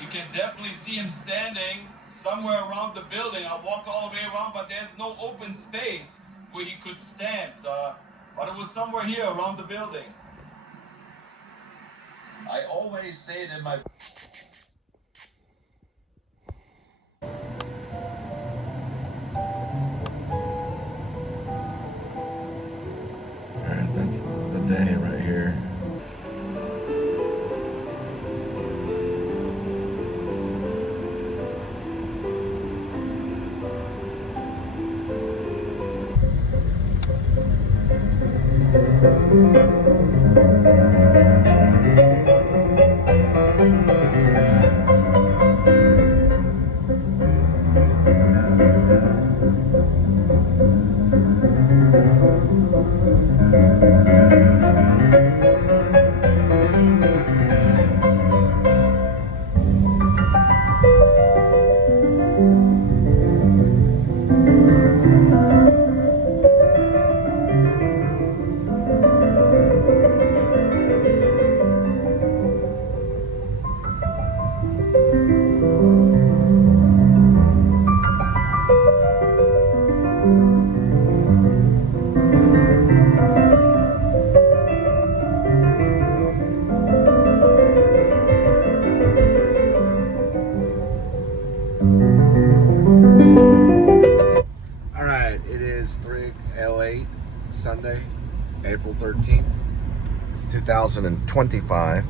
You can definitely see him standing somewhere around the building. I walked all the way around, but there's no open space where he could stand. But it was somewhere here around the building. I always say it in my... Alright, that's the day right here. Sunday, April 13th. It's 2025.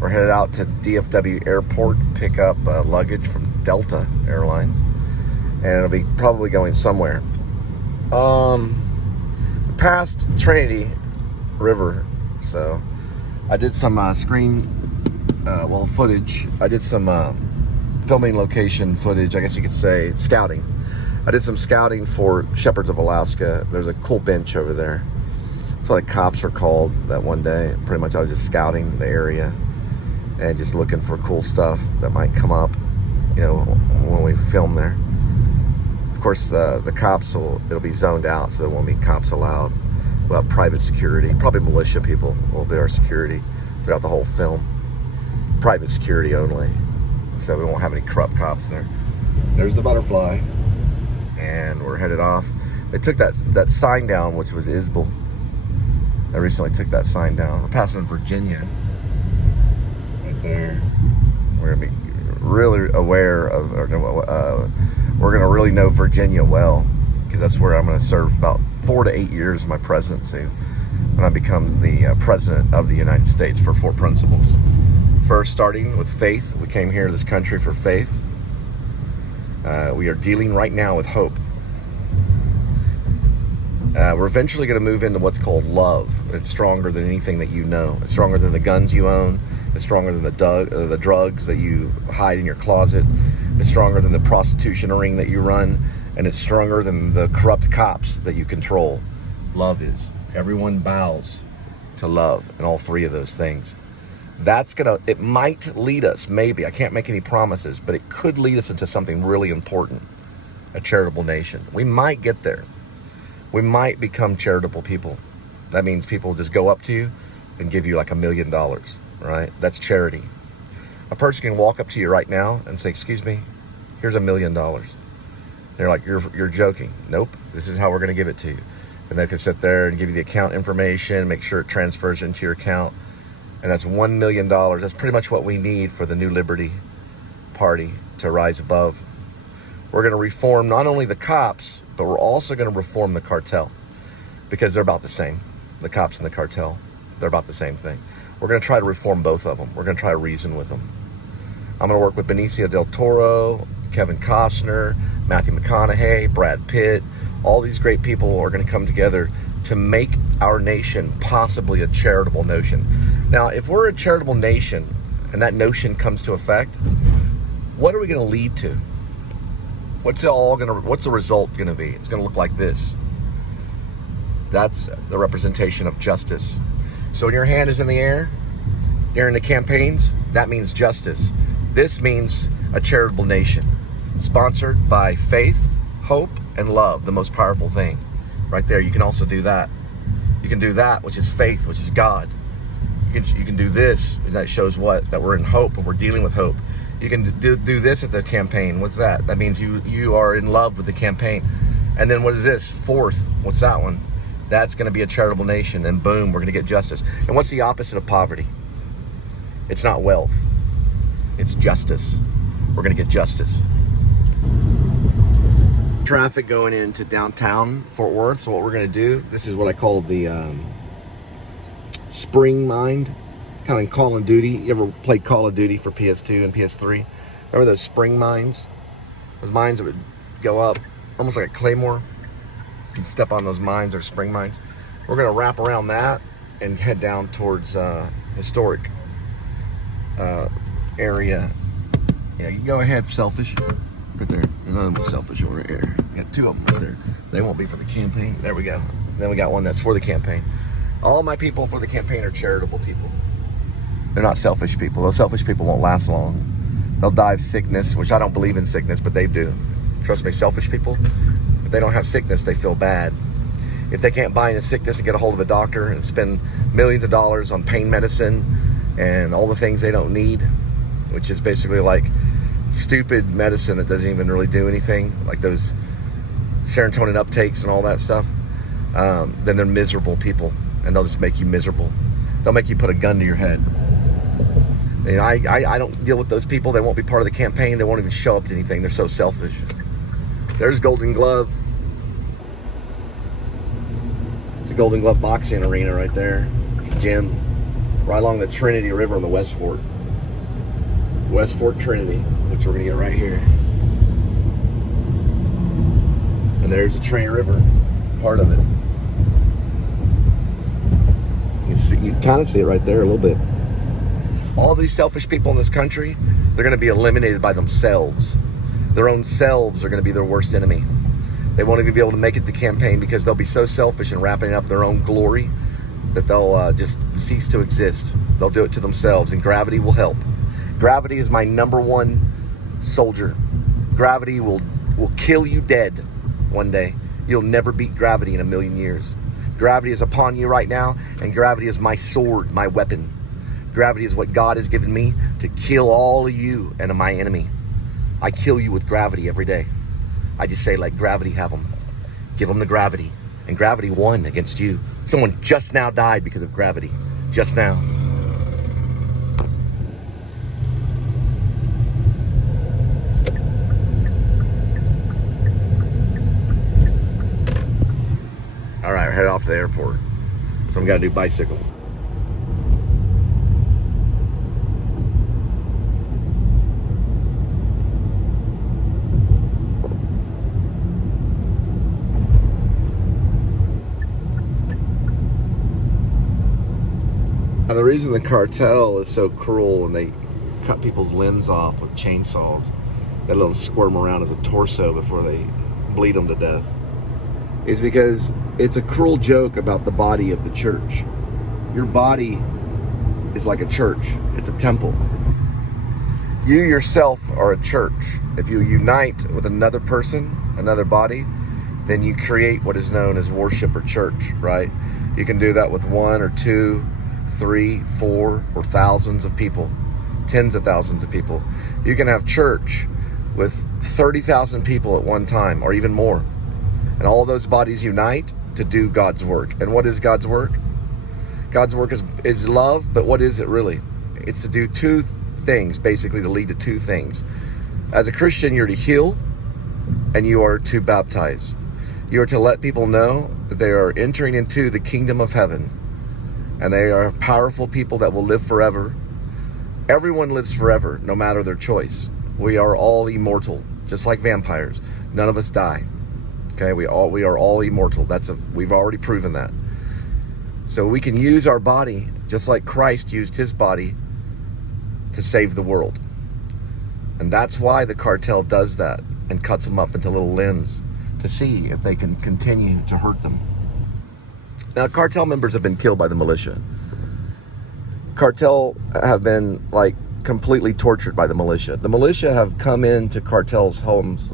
We're headed out to DFW Airport, pick up luggage from Delta Airlines, and it'll be probably going somewhere. Past Trinity River, so I did some footage. I did some filming location footage, I guess you could say, scouting. I did some scouting for Shepherds of Alaska. There's a cool bench over there. That's what the cops were called that one day. Pretty much I was just scouting the area and just looking for cool stuff that might come up, you know, when we film there. Of course, the cops it'll be zoned out, so there won't be cops allowed. We'll have private security. Probably militia people will be our security throughout the whole film. Private security only, so we won't have any corrupt cops there. There's the butterfly. And we're headed off. They took that sign down, which was Isbel. They recently took that sign down. We're passing in Virginia. Right there. We're going to be really aware of, we're going to really know Virginia well, because that's where I'm going to serve about 4 to 8 years of my presidency when I become the president of the United States for 4 principles. First, starting with faith. We came here to this country for faith. We are dealing right now with hope. We're eventually going to move into what's called love. It's stronger than anything that you know. It's stronger than the guns you own. It's stronger than the drugs that you hide in your closet. It's stronger than the prostitution ring that you run. And it's stronger than the corrupt cops that you control. Love is. Everyone bows to love and all 3 of those things. It might lead us, maybe, I can't make any promises, but it could lead us into something really important, a charitable nation. We might get there. We might become charitable people. That means people just go up to you and give you like $1 million, right? That's charity. A person can walk up to you right now and say, excuse me, here's $1 million. They're like, you're joking. Nope, this is how we're gonna give it to you. And they can sit there and give you the account information, make sure it transfers into your account. And that's $1 million. That's pretty much what we need for the New Liberty Party to rise above. We're going to reform not only the cops, but we're also going to reform the cartel, because they're about the same. The cops and the cartel, they're about the same thing. We're going to try to reform both of them. We're going to try to reason with them. I'm going to work with Benicio del Toro, Kevin Costner, Matthew McConaughey, Brad Pitt. All these great people are going to come together to make our nation possibly a charitable nation. Now, if we're a charitable nation and that notion comes to effect, what are we going to lead to? What's the result going to be? It's going to look like this. That's the representation of justice. So when your hand is in the air during the campaigns, that means justice. This means a charitable nation, sponsored by faith, hope, and love, the most powerful thing. Right there, you can also do that. You can do that, which is faith, which is God. You can do this, and that shows what? That we're in hope, and we're dealing with hope. You can do this at the campaign. What's that? That means you are in love with the campaign. And then what is this? Fourth, what's that one? That's going to be a charitable nation. And boom, we're going to get justice. And what's the opposite of poverty? It's not wealth. It's justice. We're going to get justice. Traffic going into downtown Fort Worth. So what we're going to do, this is what I call the spring mind. Kind of Call of Duty. You ever played Call of Duty for PS2 and PS3? Remember those spring mines? Those mines that would go up almost like a claymore. You can step on those mines or spring mines. We're going to wrap around that and head down towards historic area. Yeah, you go ahead, selfish. Right there. Another one selfish over here. We got two of them right there. They won't be for the campaign. There we go. Then we got one that's for the campaign. All my people for the campaign are charitable people. They're not selfish people. Those selfish people won't last long. They'll die of sickness, which I don't believe in sickness, but they do. Trust me, selfish people, if they don't have sickness, they feel bad. If they can't buy into sickness and get a hold of a doctor and spend millions of dollars on pain medicine and all the things they don't need, which is basically like stupid medicine that doesn't even really do anything, like those serotonin uptakes and all that stuff, then they're miserable people, and they'll just make you miserable. They'll make you put a gun to your head. You know, I don't deal with those people. They won't be part of the campaign. They won't even show up to anything. They're so selfish. There's Golden Glove. It's a Golden Glove boxing arena right there. It's a gym right along the Trinity River on the West Fork. West Fork Trinity, which we're going to get right here. And there's the Train River, part of it. You kind of see it right there a little bit. All these selfish people in this country, they're going to be eliminated by themselves. Their own selves are going to be their worst enemy. They won't even be able to make it to the campaign because they'll be so selfish and wrapping up their own glory that they'll just cease to exist. They'll do it to themselves, and gravity will help. Gravity is my #1 soldier. Gravity will kill you dead one day. You'll never beat gravity in a million years. Gravity is upon you right now, and gravity is my sword, my weapon. Gravity is what God has given me to kill all of you and my enemy. I kill you with gravity every day. I just say, let gravity have them. Give them the gravity. And gravity won against you. Someone just now died because of gravity. Just now. All right, we're headed off to the airport. So I'm got to do bicycle. Now, the reason the cartel is so cruel and they cut people's limbs off with chainsaws, they let them squirm around as a torso before they bleed them to death, is because it's a cruel joke about the body of the church. Your body is like a church. It's a temple. You yourself are a church. If you unite with another person, another body, then you create what is known as worship or church, right? You can do that with 1 or 2, 3, 4, or thousands of people, tens of thousands of people. You can have church with 30,000 people at one time, or even more. And all those bodies unite to do God's work. And what is God's work? God's work is love, but what is it really? It's to do two things, basically to lead to two things. As a Christian, you're to heal and you are to baptize. You are to let people know that they are entering into the kingdom of heaven. And they are powerful people that will live forever. Everyone lives forever, no matter their choice. We are all immortal, just like vampires. None of us die. Okay, we are all immortal. We've already proven that. So we can use our body just like Christ used his body to save the world. And that's why the cartel does that and cuts them up into little limbs to see if they can continue to hurt them. Now, cartel members have been killed by the militia. Cartel have been completely tortured by the militia. The militia have come into cartels' homes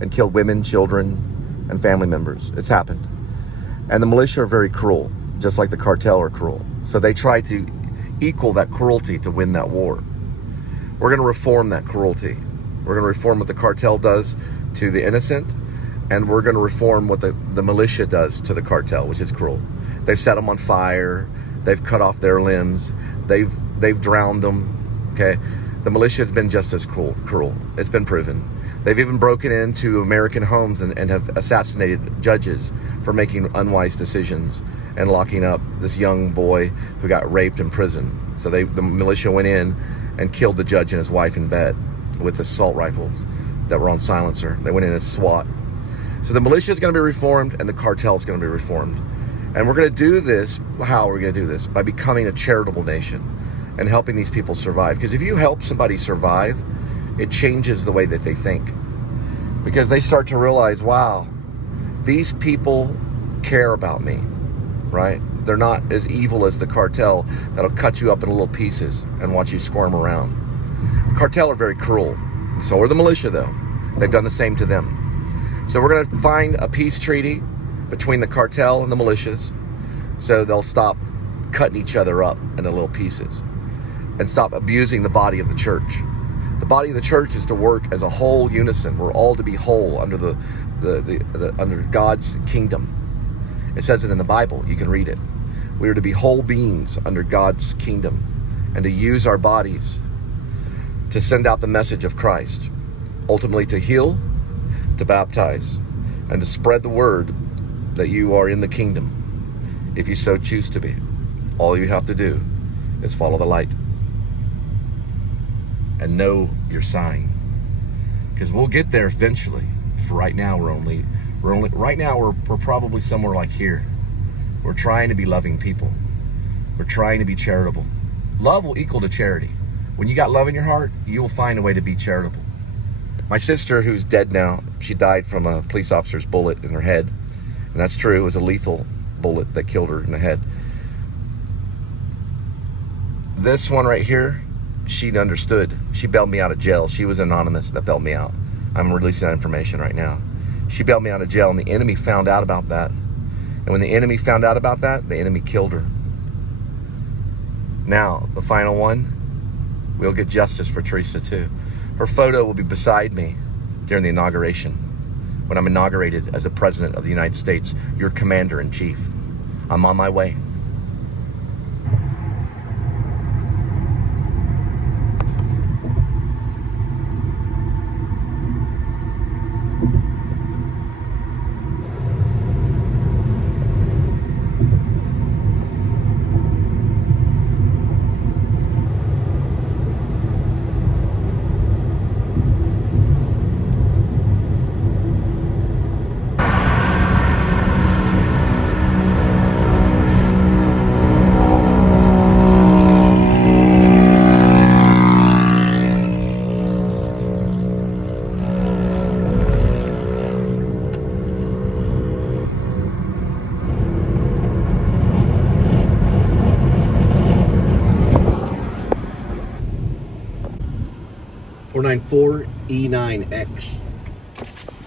and killed women, children, and family members. It's happened. And the militia are very cruel, just like the cartel are cruel. So they try to equal that cruelty to win that war. We're going to reform that cruelty. We're going to reform what the cartel does to the innocent, and we're going to reform what the militia does to the cartel, which is cruel. They've set them on fire. They've cut off their limbs. They've drowned them. Okay, the militia has been just as cruel. It's been proven. They've even broken into American homes and have assassinated judges for making unwise decisions and locking up this young boy who got raped in prison. So the militia went in and killed the judge and his wife in bed with assault rifles that were on silencer. They went in as SWAT. So the militia is going to be reformed and the cartel is going to be reformed. And we're going to do this. How are we going to do this? By becoming a charitable nation and helping these people survive. Because if you help somebody survive, it changes the way that they think. Because they start to realize, wow, these people care about me, right? They're not as evil as the cartel that'll cut you up in little pieces and watch you squirm around. The cartel are very cruel. So are the militia, though. They've done the same to them. So we're going to find a peace treaty between the cartel and the militias so they'll stop cutting each other up into little pieces and stop abusing the body of the church. The body of the church is to work as a whole unison. We're all to be whole under under God's kingdom. It says it in the Bible. You can read it. We are to be whole beings under God's kingdom and to use our bodies to send out the message of Christ, ultimately to heal, to baptize, and to spread the word that you are in the kingdom if you so choose to be. All you have to do is follow the light and know your sign, because we'll get there eventually. For right now, we're probably somewhere like here. We're trying to be loving people. We're trying to be charitable. Love will equal to charity. When you got love in your heart, you will find a way to be charitable. My sister, who's dead now, she died from a police officer's bullet in her head. And that's true. It was a lethal bullet that killed her in the head. This one right here, she understood. She bailed me out of jail. She was anonymous that bailed me out. I'm releasing that information right now. She bailed me out of jail, and the enemy found out about that. And when the enemy found out about that, the enemy killed her. Now, the final one, we'll get justice for Teresa too. Her photo will be beside me during the inauguration, when I'm inaugurated as the President of the United States, your Commander-in-Chief. I'm on my way. E9X.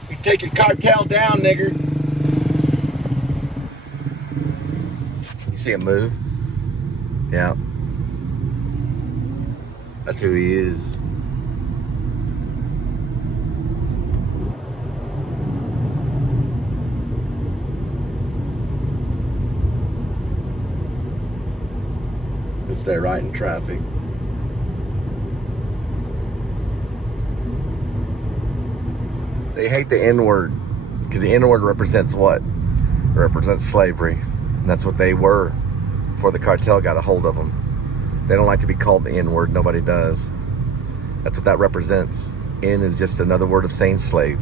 You take your cartel down, nigger. You see him move? Yeah. That's who he is. Let's stay right in traffic. They hate the N-word because the N-word represents what? It represents slavery. And that's what they were before the cartel got a hold of them. They don't like to be called the N-word. Nobody does. That's what that represents. N is just another word of saying slave.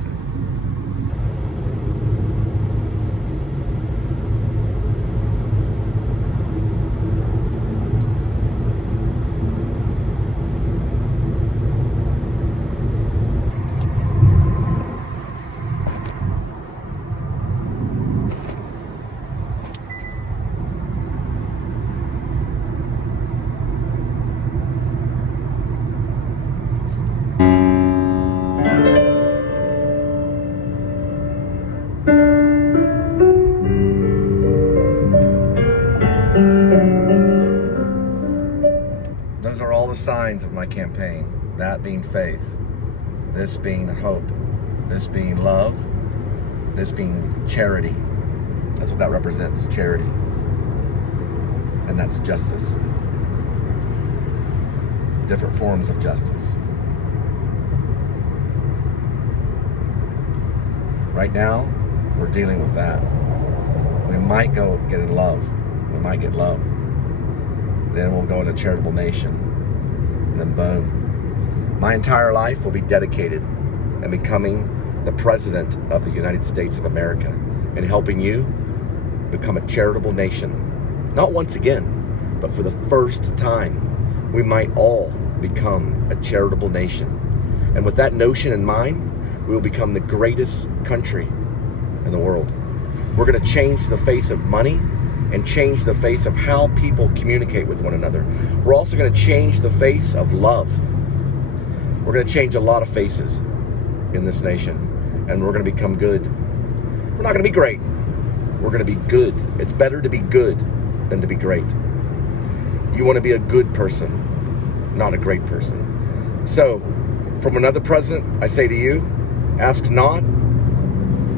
that being faith, this being hope, this being love, this being charity. That's what that represents, charity. And that's justice. Different forms of justice. Right now, we're dealing with that. We might go get in love. We might get love. Then we'll go into charitable nation. And then boom. My entire life will be dedicated in becoming the President of the United States of America and helping you become a charitable nation. Not once again, but for the first time, we might all become a charitable nation. And with that notion in mind, we will become the greatest country in the world. We're going to change the face of money and change the face of how people communicate with one another. We're also going to change the face of love. We're going to change a lot of faces in this nation, and we're going to become good. We're not going to be great. We're going to be good. It's better to be good than to be great. You want to be a good person, not a great person. So, from another president, I say to you, ask not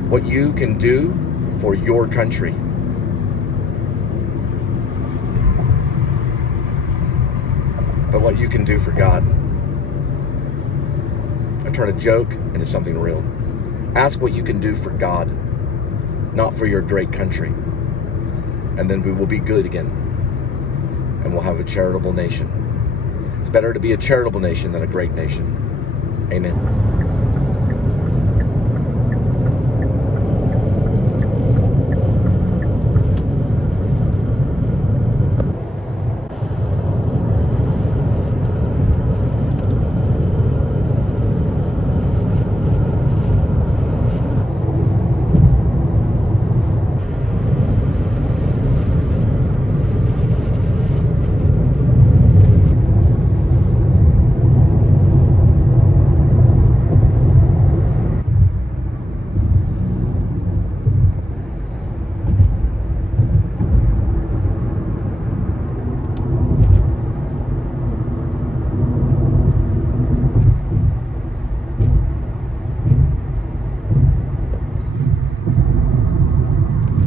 what you can do for your country, but what you can do for God. I turn a joke into something real. Ask what you can do for God, not for your great country. And then we will be good again. And we'll have a charitable nation. It's better to be a charitable nation than a great nation. Amen.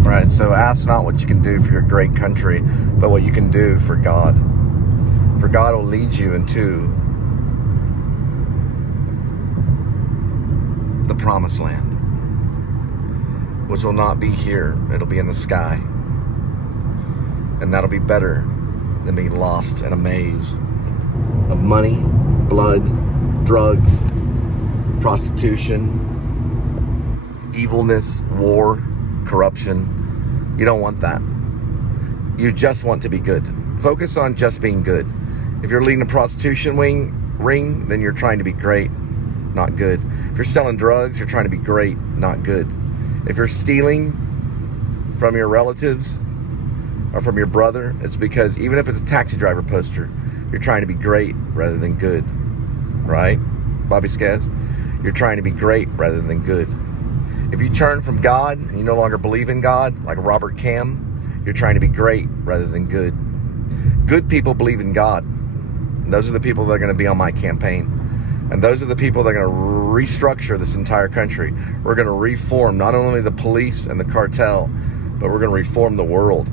Right, so ask not what you can do for your great country, but what you can do for God. For God will lead you into the promised land, which will not be here. It'll be in the sky. And that'll be better than being lost in a maze of money, blood, drugs, prostitution, evilness, war, corruption. You don't want that. You just want to be good. Focus on just being good. If you're leading a prostitution ring, then you're trying to be great, not good. If you're selling drugs, you're trying to be great, not good. If you're stealing from your relatives or from your brother, it's because even if it's a taxi driver poster, you're trying to be great rather than good, right? Bobby Scaz? You're trying to be great rather than good. If you turn from God and you no longer believe in God, like Robert Cam, you're trying to be great rather than good. Good people believe in God. And those are the people that are going to be on my campaign. And those are the people that are going to restructure this entire country. We're going to reform not only the police and the cartel, but we're going to reform the world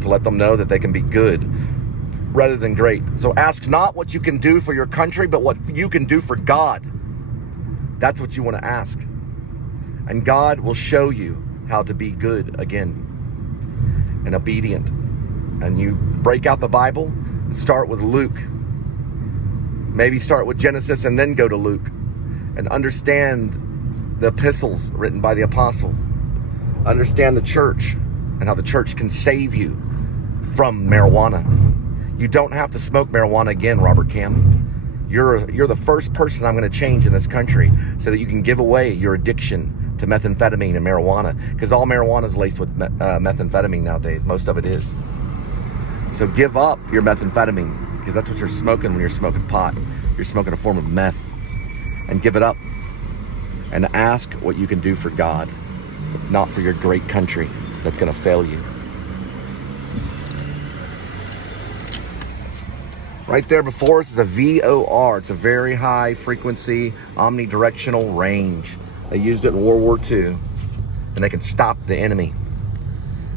to let them know that they can be good rather than great. So ask not what you can do for your country, but what you can do for God. That's what you want to ask. And God will show you how to be good again and obedient. And you break out the Bible and start with Luke. Maybe start with Genesis and then go to Luke and understand the epistles written by the apostle. Understand the church and how the church can save you from marijuana. You don't have to smoke marijuana again, Robert Cam. You're the first person I'm going to change in this country so that you can give away your addiction to methamphetamine and marijuana, because all marijuana is laced with methamphetamine nowadays. Most of it is. So give up your methamphetamine, because that's what you're smoking when you're smoking pot. You're smoking a form of meth. And give it up. And ask what you can do for God, not for your great country that's going to fail you. Right there before us is a VOR. It's a very high frequency omnidirectional range. They used it in World War II, and they can stop the enemy.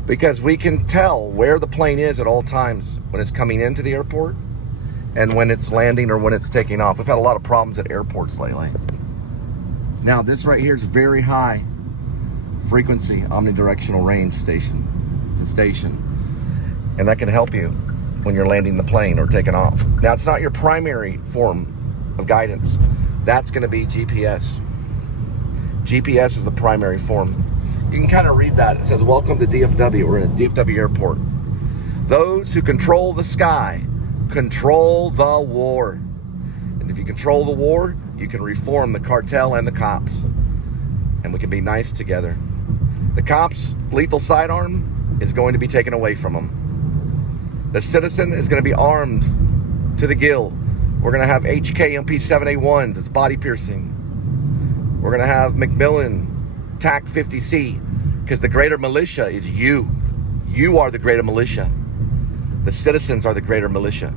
Because we can tell where the plane is at all times when it's coming into the airport and when it's landing or when it's taking off. We've had a lot of problems at airports lately. Now this right here is very high frequency omnidirectional range station. It's a station. And that can help you when you're landing the plane or taking off. Now it's not your primary form of guidance. That's going to be GPS. GPS is the primary form. You can kind of read that. It says, welcome to DFW. We're in a DFW airport. Those who control the sky control the war. And if you control the war, you can reform the cartel and the cops. And we can be nice together. The cops' lethal sidearm is going to be taken away from them. The citizen is going to be armed to the gill. We're going to have HK-MP7A1s. It's body piercing. We're going to have Macmillan TAC 50C, because the greater militia is you. You are the greater militia. The citizens are the greater militia.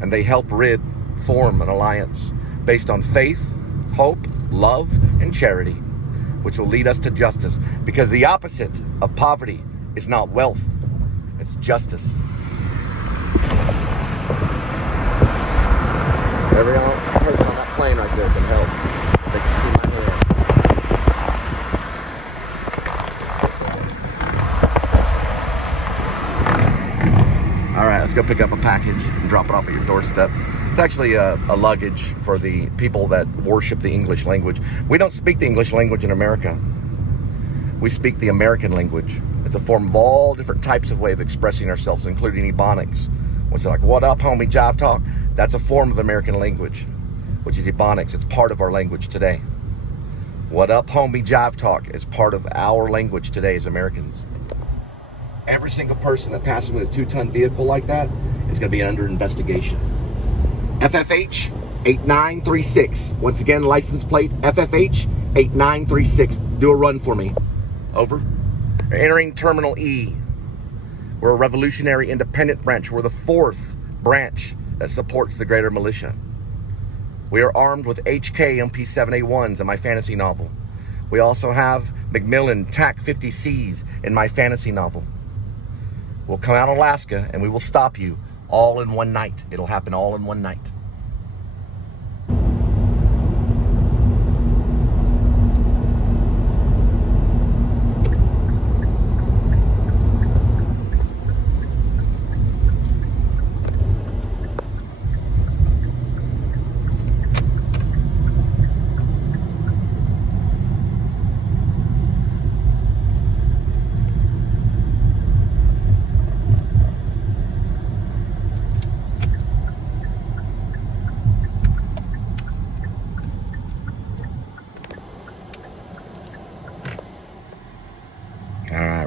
And they help form an alliance based on faith, hope, love, and charity, which will lead us to justice. Because the opposite of poverty is not wealth, it's justice. Every person on that plane right there can help. They can see my hand. All right, let's go pick up a package and drop it off at your doorstep. It's actually a luggage for the people that worship the English language. We don't speak the English language in America. We speak the American language. It's a form of all different types of way of expressing ourselves, including Ebonics, which is like, what up, homie, jive talk? That's a form of American language, which is Ebonics. It's part of our language today. What up, homie, jive talk is part of our language today as Americans. Every single person that passes with a 2-ton vehicle like that is going to be under investigation. FFH 8936. Once again, license plate FFH 8936. Do a run for me. Over. Entering Terminal E. We're a revolutionary independent branch. We're the 4th branch that supports the greater militia. We are armed with HK-MP7A1s in my fantasy novel. We also have Macmillan TAC 50Cs in my fantasy novel. We'll come out of Alaska and we will stop you all in one night. It'll happen all in one night.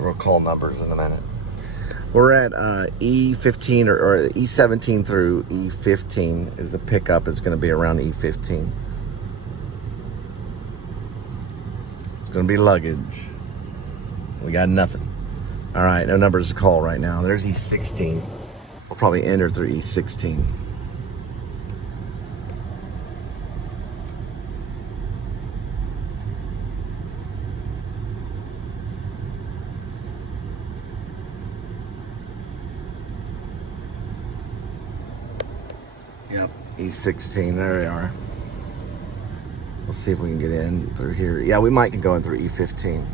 We'll call numbers in a minute. We're at E15 or E17 through E15 is the pickup. It's going to be around E15. It's going to be luggage. We got nothing. All right, no numbers to call right now. There's E16. We'll probably enter through E16. Yep, E16, there we are. We'll see if we can get in through here. Yeah, we might go in through E15.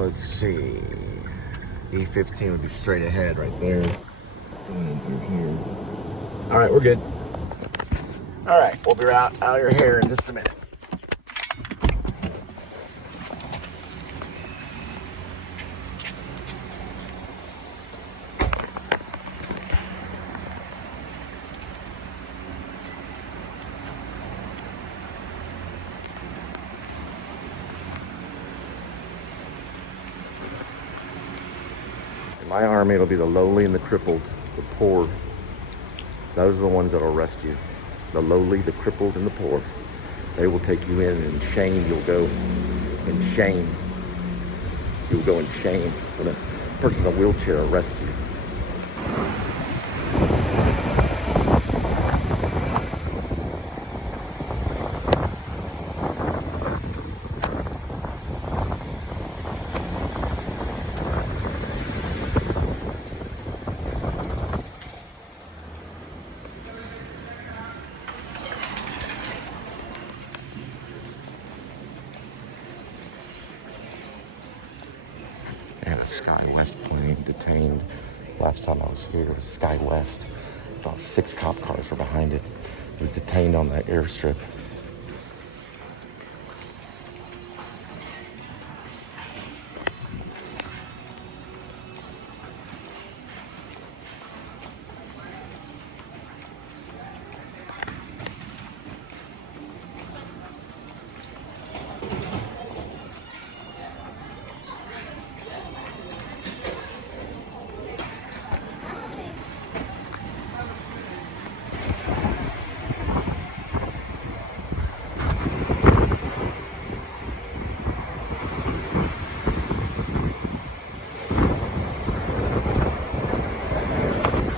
Let's see. E15 would be straight ahead right there. Going in through here. All right, we're good. All right, we'll be out of your hair in just a minute. In my army, it'll be the lowly and the crippled, the poor. Those are the ones that'll rescue. The lowly, the crippled, and the poor. They will take you in shame. You'll go in shame. You will go in shame when a person in a wheelchair arrests you. They had a Sky West plane detained. Last time I was here, Sky West. About 6 cop cars were behind it. It was detained on that airstrip.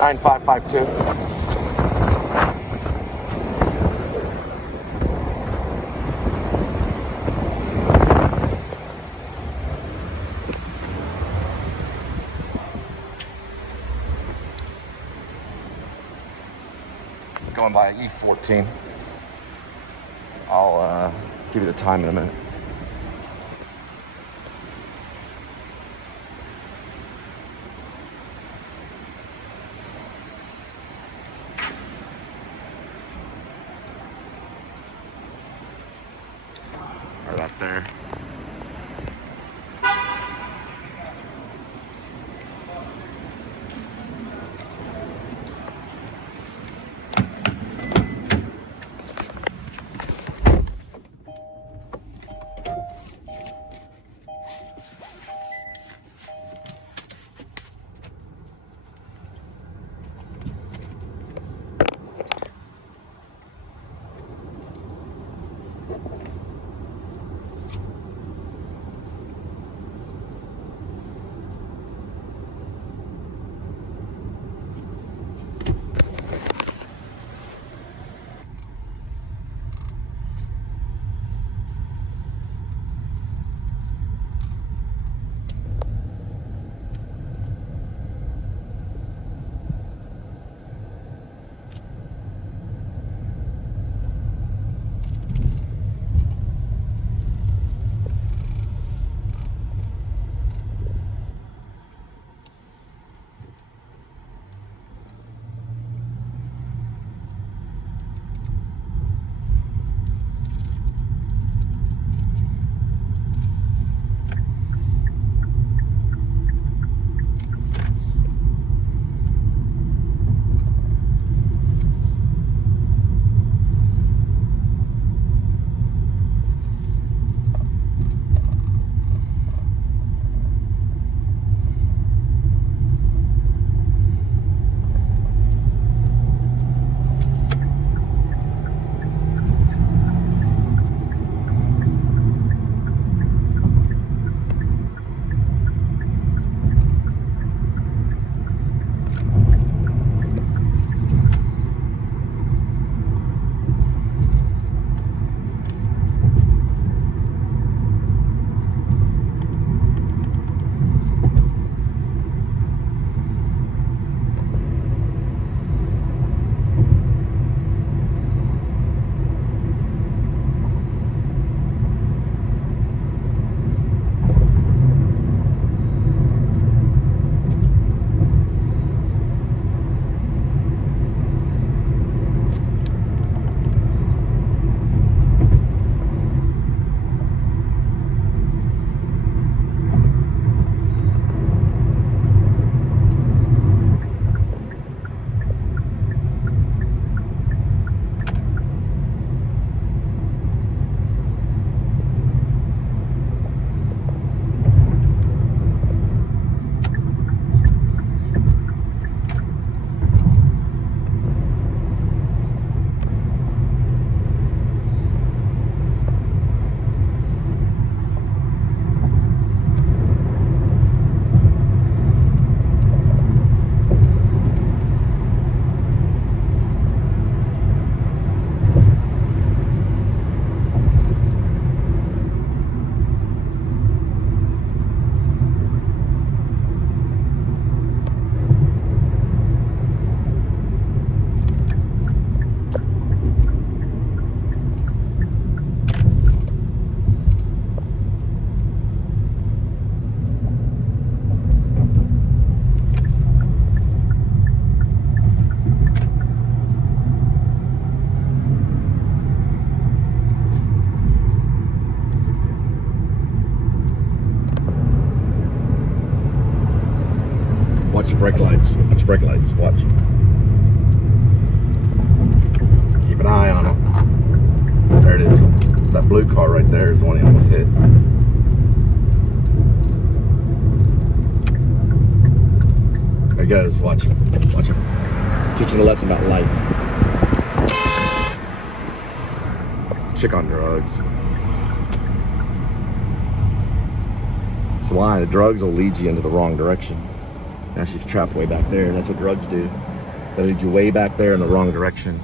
Nine 552. Going by E14. I'll give you the time in a minute. Right up there. Watch the brake lights. Watch the brake lights. Watch. Keep an eye on it. There it is. That blue car right there is the one he almost hit. There he goes. Watch him. Watch him. Teaching a lesson about life. Chick on drugs. It's why the drugs will lead you into the wrong direction. Now she's trapped way back there. That's what drugs do. They lead you way back there in the wrong direction.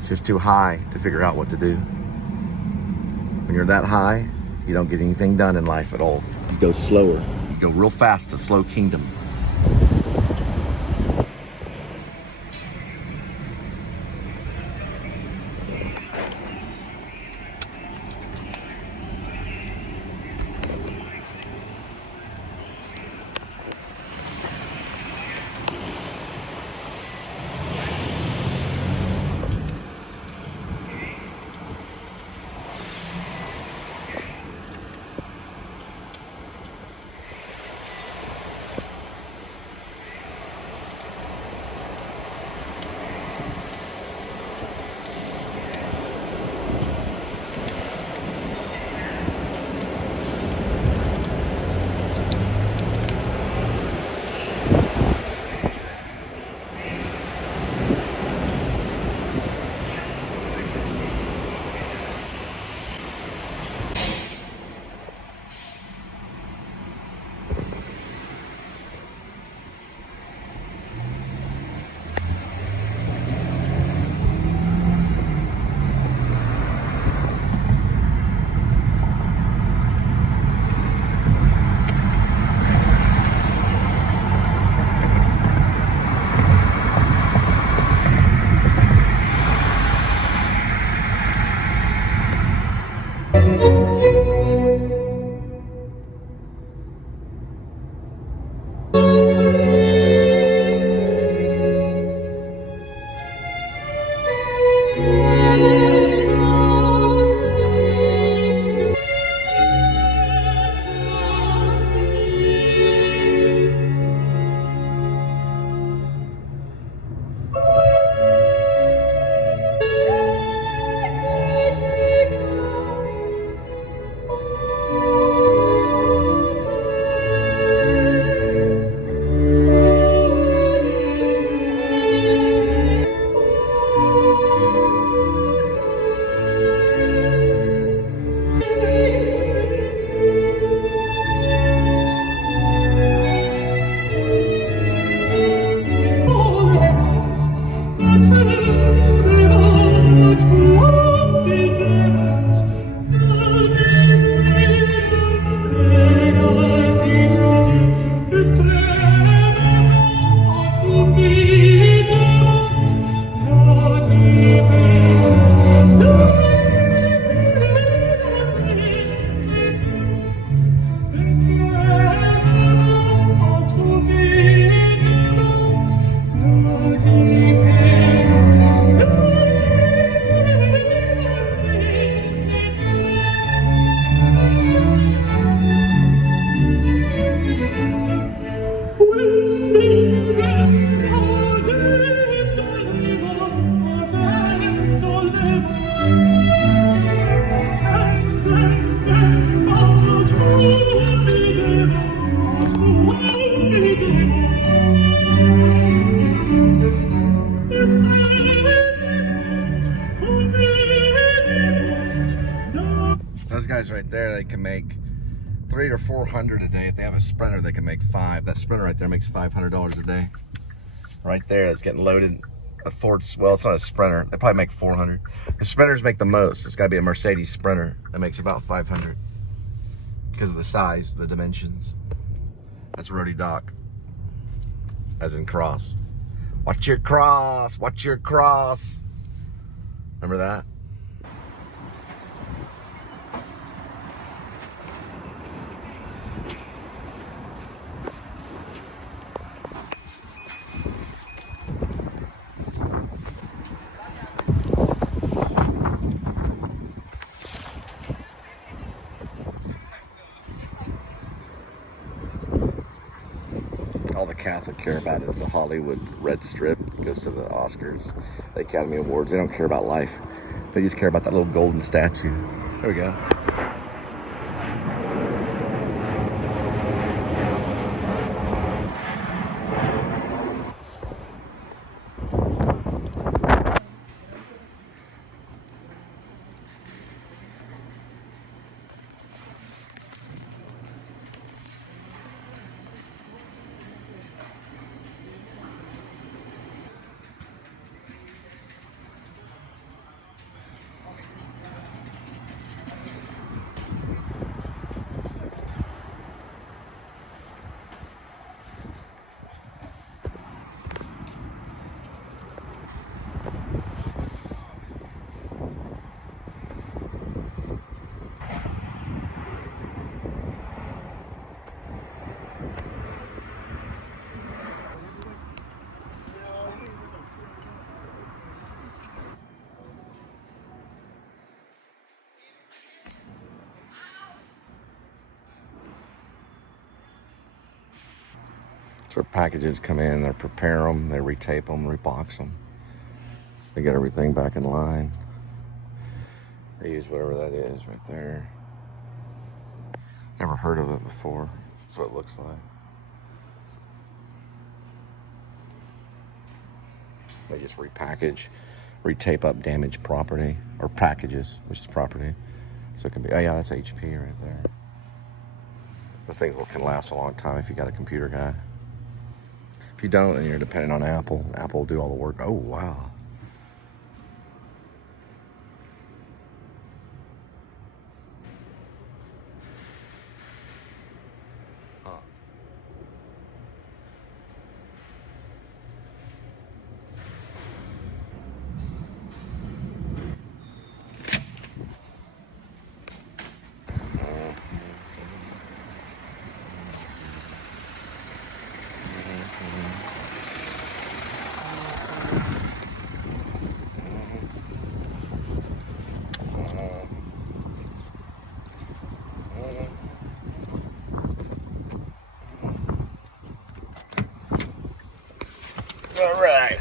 It's just too high to figure out what to do. When you're that high, you don't get anything done in life at all. You go slower. You go real fast to slow kingdom. Those guys right there, they can make 300 or 400 a day. If they have a sprinter, they can make 5. That sprinter right there makes $500 a day. Right there, it's getting loaded. A Ford, well, it's not a sprinter. They probably make 400. The sprinters make the most. It's got to be a Mercedes sprinter that makes about 500 because of the size, the dimensions. That's roadie dock, as in cross. Watch your cross. Watch your cross. Remember that? All the Catholic care about is the Hollywood red strip. It goes to the Oscars, the Academy Awards. They don't care about life. They just care about that little golden statue. There we go. That's where packages come in. They prepare them, they retape them, rebox them. They get everything back in line. They use whatever that is right there. Never heard of it before. That's what it looks like. They just repackage, retape up damaged property, or packages, which is property. So it can be, oh yeah, that's HP right there. Those things can last a long time if you got a computer guy. If you don't, then you're dependent on Apple. Apple will do all the work. Oh, wow. All right.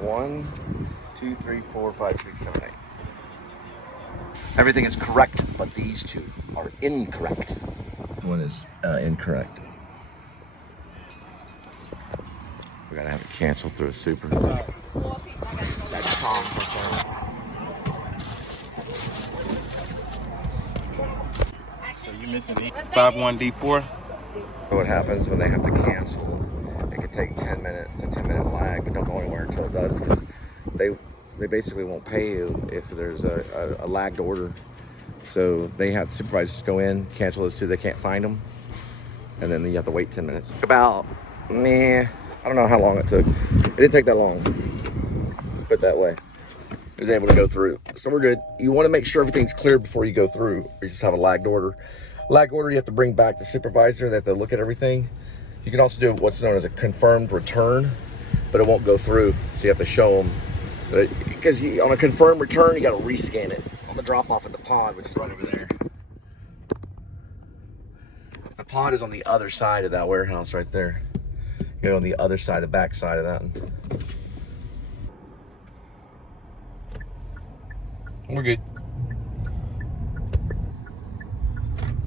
1, 2, 3, 4, 5, 6, 7, 8. Everything is correct, but these two are incorrect. One is incorrect. We gotta have it canceled through a super. That's Tom's right there. So you missing 51D4? What happens when they have to cancel? It could take 10 minutes, a 10-minute lag, but don't go anywhere until it does, because they basically won't pay you if there's a lagged order. So they have supervisors go in, cancel those two, they can't find them, and then you have to wait 10 minutes. About, I don't know how long it took. It didn't take that long. Let's put it that way. It was able to go through. So we're good. You want to make sure everything's clear before you go through, or you just have a lagged order. Lagged order, you have to bring back the supervisor. They have to look at everything. You can also do what's known as a confirmed return, but it won't go through. So you have to show them. Because on a confirmed return, you got to rescan it on the drop off at the pod, which is right over there. The pod is on the other side of that warehouse right there. You know, on the other side, the back side of that. We're good.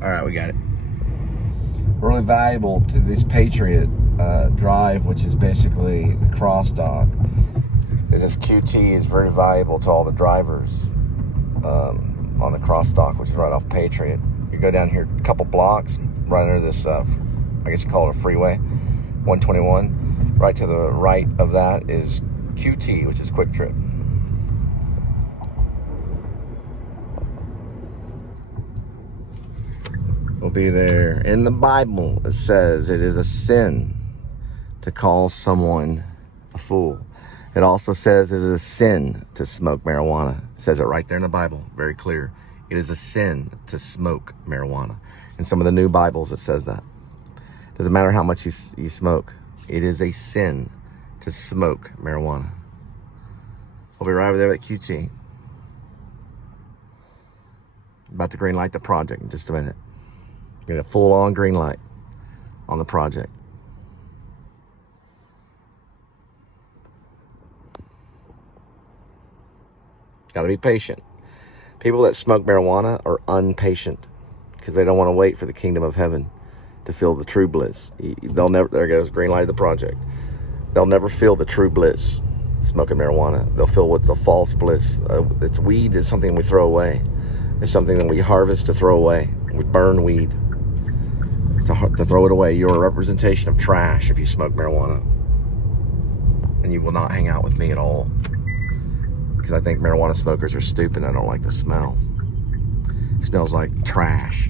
All right, we got it. Really valuable to this Patriot drive, which is basically the cross dock. This QT is very valuable to all the drivers on the cross dock, which is right off Patriot. You go down here a couple blocks, right under this, I guess you call it a freeway, 121. Right to the right of that is QT, which is Quick Trip. We'll be there. In the Bible, it says it is a sin to call someone a fool. It also says it is a sin to smoke marijuana. It says it right there in the Bible, very clear. It is a sin to smoke marijuana. In some of the new Bibles, it says that. Doesn't matter how much you smoke. It is a sin to smoke marijuana. We'll be right over there at QT. About to green light the project in just a minute. Get a full-on green light on the project. Got to be patient. People that smoke marijuana are unpatient because they don't want to wait for the kingdom of heaven to feel the true bliss. They'll never, there goes green light of the project. They'll never feel the true bliss smoking marijuana. They'll feel what's a false bliss. It's weed is something we throw away. It's something that we harvest to throw away. We burn weed to throw it away. You're a representation of trash if you smoke marijuana. And you will not hang out with me at all. Because I think marijuana smokers are stupid. I don't like the smell. It smells like trash.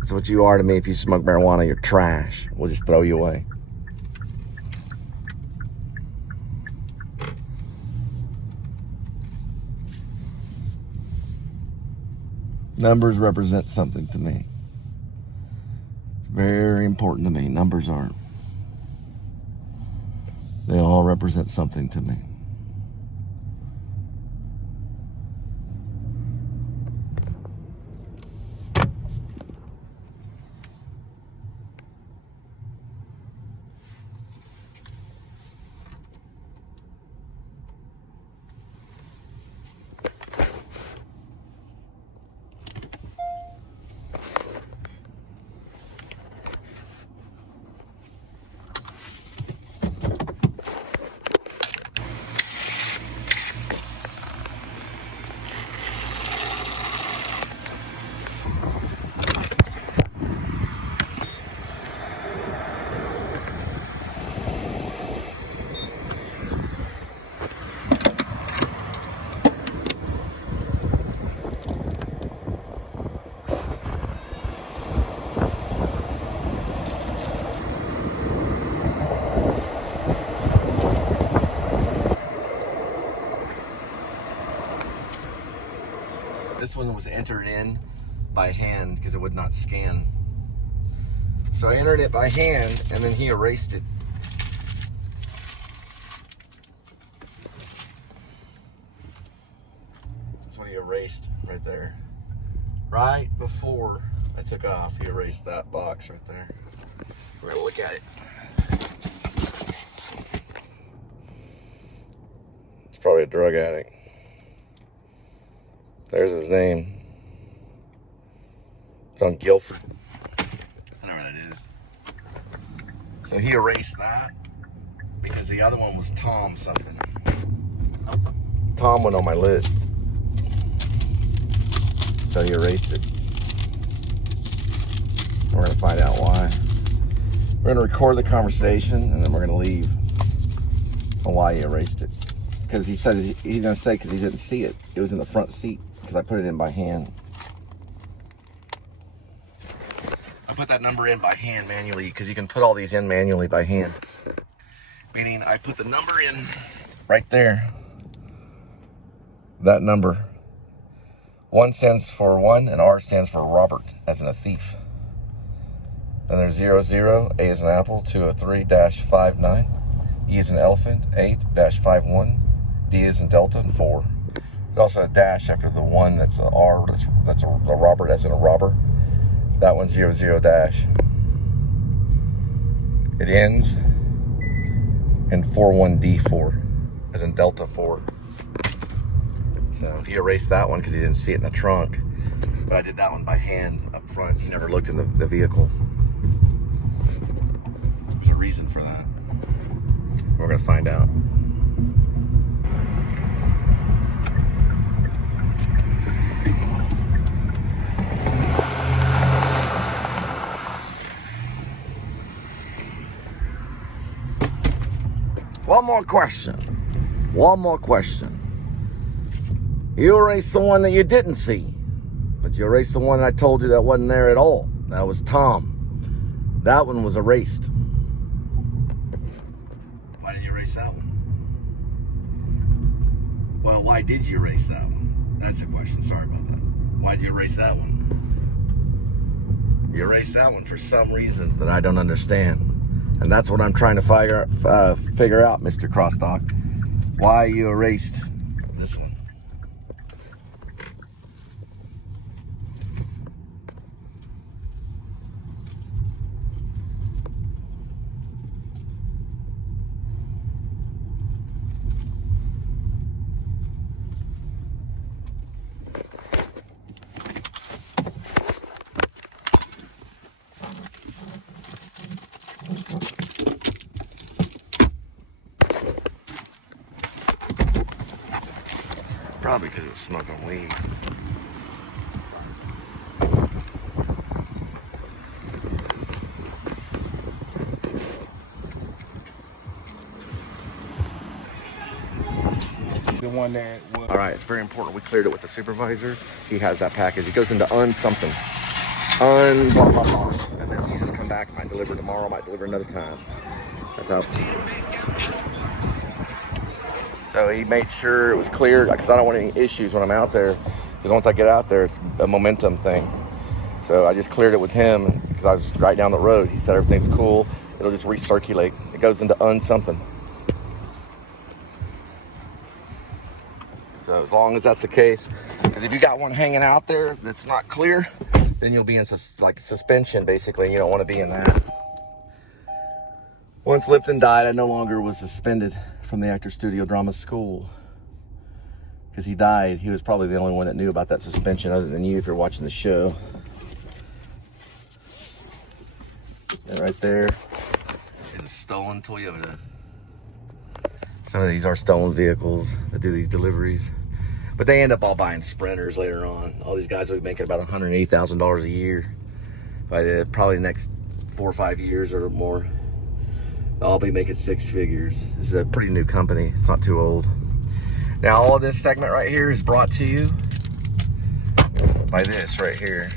That's what you are to me. If you smoke marijuana, you're trash. We'll just throw you away. Numbers represent something to me. It's very important to me. Numbers aren't. They all represent something to me. This one was entered in by hand because it would not scan. So I entered it by hand and then he erased it. That's what he erased right there. Right before I took off, he erased that box right there. We're gonna look at it. Probably a drug addict. There's his name. It's on Guilford. I know where that is. So he erased that because the other one was Tom something. Tom went on my list. So he erased it. We're going to find out why. We're going to record the conversation and then we're going to leave on why he erased it. Because he said he's going to say because he didn't see it. It was in the front seat because I put it in by hand. I put that number in by hand manually because you can put all these in manually by hand. Meaning I put the number in right there. That number. 1 stands for 1 and R stands for Robert, as in a thief. Then there's 00, A is an apple, 203-59, E is an elephant, 8-51, D is in Delta, and 4. There's also a dash after the 1 that's a R, that's a Robert, as in a robber. That one's 00 dash. It ends in 41D4, as in Delta 4. So he erased that one because he didn't see it in the trunk. But I did that one by hand up front. He never looked in the vehicle. There's a reason for that. We're going to find out. One more question. One more question. You erased the one that you didn't see, but you erased the one that I told you that wasn't there at all. That was Tom. That one was erased. Why did you erase that one? Well, why did you erase that one? That's the question. Sorry about that. Why did you erase that one? You erased that one for some reason that I don't understand. And that's what I'm trying to figure out, Mr. Crosstalk. Why you erased this one. Probably because it was smoking weed. The one that was... All right, it's very important. We cleared it with the supervisor. He has that package. It goes into something. Blah, blah, blah. And then you just come back. I might deliver tomorrow. I might deliver another time. That's how. So he made sure it was cleared because I don't want any issues when I'm out there. Because once I get out there, it's a momentum thing. So I just cleared it with him because I was right down the road. He said everything's cool. It'll just recirculate. It goes into something. So as long as that's the case, because if you got one hanging out there that's not clear, then you'll be in like suspension basically, and you don't want to be in that. Once Lipton died, I no longer was suspended from the Actor Studio Drama School because he died. He was probably the only one that knew about that suspension other than you if you're watching the show. And right there is a stolen Toyota. Some of these are stolen vehicles that do these deliveries, but they end up all buying Sprinters later on. All these guys will be making about $180,000 a year by probably the next 4 or 5 years or more. I'll be making 6 figures. This is a pretty new company. It's not too old. Now, all of this segment right here is brought to you by this right here.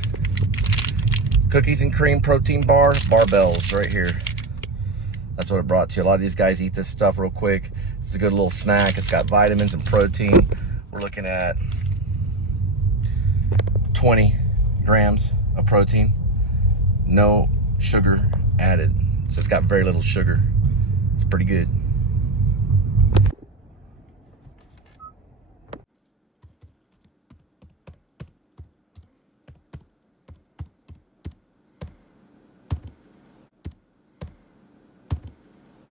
Cookies and cream protein bar, barbells right here. That's what it brought to you. A lot of these guys eat this stuff real quick. It's a good little snack. It's got vitamins and protein. We're looking at 20 grams of protein. No sugar added. So it's got very little sugar. It's pretty good.